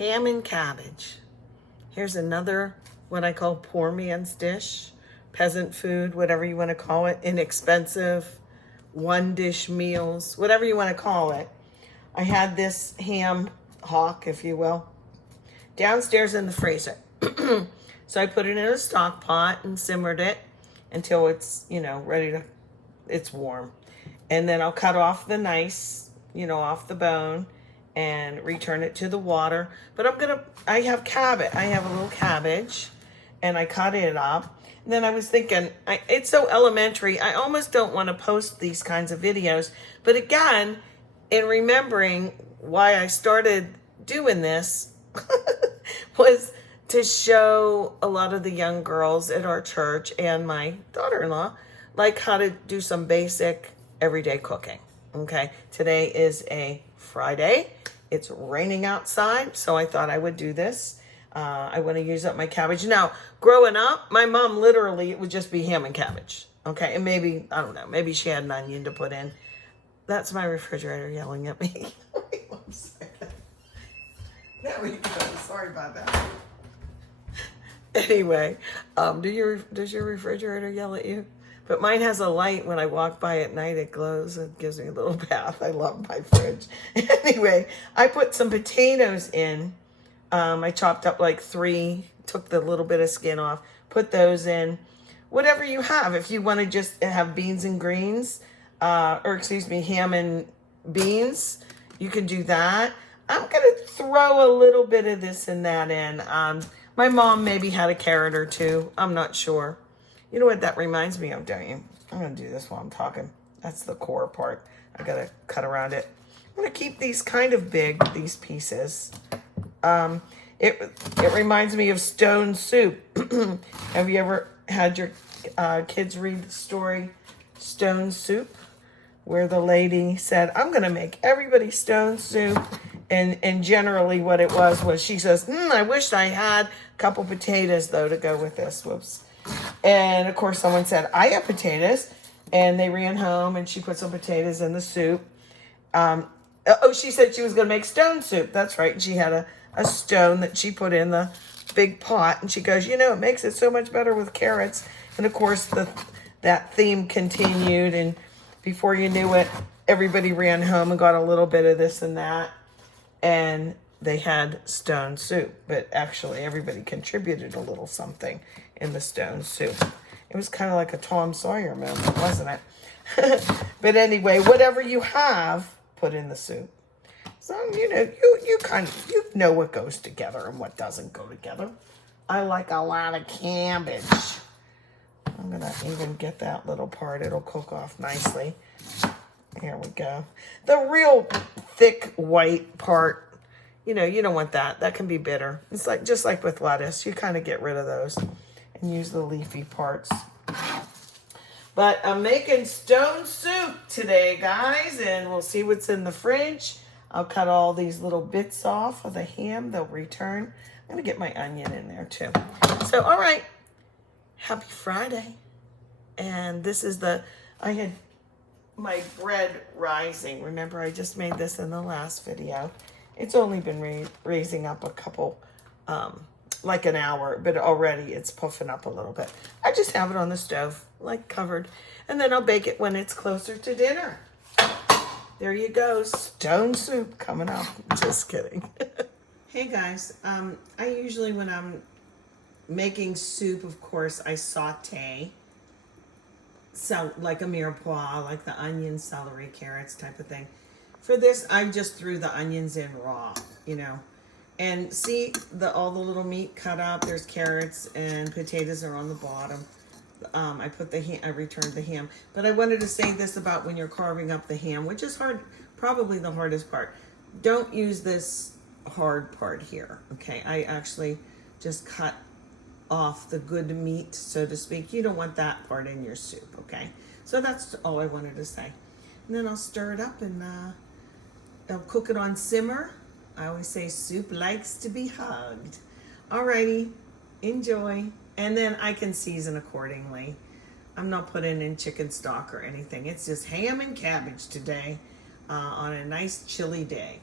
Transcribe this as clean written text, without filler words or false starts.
Ham and cabbage. Here's another, what I call poor man's dish, peasant food, whatever you want to call it, inexpensive, one dish meals, whatever you want to call it. I had this ham hock, if you will, downstairs in the freezer. So I put it in a stock pot and simmered it until it's, ready to, it's warm. And then I'll cut off the nice, off the bone and return it to the water. But I have cabbage. I have a little cabbage and I cut it up. And then I was thinking, it's so elementary. I almost don't want to post these kinds of videos. But again, in remembering why I started doing this was to show a lot of the young girls at our church and my daughter-in-law, like how to do some basic everyday cooking. Okay, today is a Friday. It's raining outside, so I thought I would do this. I want to use up my cabbage. Now, growing up, my mom literally, it would just be ham and cabbage. Okay, and maybe, I don't know, maybe she had an onion to put in. That's my refrigerator yelling at me. Wait 1 second. There we go. Sorry about that. Anyway, does your refrigerator yell at you? But mine has a light. When I walk by at night, it glows. It gives me a little bath. I love my fridge. Anyway, I put some potatoes in. I chopped up like 3, took the little bit of skin off, put those in. Whatever you have. If you want to just have beans and greens, ham and beans, you can do that. I'm going to throw a little bit of this and that in. My mom maybe had a carrot or 2. I'm not sure. You know what that reminds me of, don't you? I'm going to do this while I'm talking. That's the core part. I got to cut around it. I'm going to keep these kind of big, these pieces. It reminds me of stone soup. Have you ever had your kids read the story Stone Soup? Where the lady said, I'm going to make everybody stone soup. And generally what it was she says, I wish I had a couple potatoes, though, to go with this. Whoops. And, of course, someone said, I have potatoes. And they ran home, and she put some potatoes in the soup. She said she was going to make stone soup. That's right. And she had a stone that she put in the big pot. And she goes, it makes it so much better with carrots. And, of course, that theme continued. And before you knew it, everybody ran home and got a little bit of this and that. And they had stone soup, but actually everybody contributed a little something in the stone soup. It was kind of like a Tom Sawyer moment, wasn't it? But anyway, whatever you have, put in the soup. So, you know what goes together and what doesn't go together. I like a lot of cabbage. I'm going to even get that little part. It'll cook off nicely. Here we go. The real thick white part, you don't want that. That can be bitter. It's just like with lettuce. You kind of get rid of those and use the leafy parts. But I'm making stone soup today, guys, and we'll see what's in the fridge. I'll cut all these little bits off of the ham. They'll return. I'm going to get my onion in there, too. So, all right. Happy Friday. And this is I had my bread rising. Remember, I just made this in the last video. It's only been raising up a couple, like an hour, but already it's puffing up a little bit. I just have it on the stove, covered, and then I'll bake it when it's closer to dinner. There you go, stone soup coming up. Just kidding. Hey guys, I usually, when I'm making soup, of course, I saute. So like a mirepoix, like the onion, celery, carrots type of thing. For this, I just threw the onions in raw, And see all the little meat cut up. There's carrots and potatoes are on the bottom. I returned the ham. But I wanted to say this about when you're carving up the ham, which is hard, probably the hardest part. Don't use this hard part here, okay? I actually just cut off the good meat, so to speak. You don't want that part in your soup, okay? So that's all I wanted to say. And then I'll stir it up and I'll cook it on simmer. I always say soup likes to be hugged. Alrighty, enjoy. And then I can season accordingly. I'm not putting in chicken stock or anything. It's just ham and cabbage today on a nice chilly day.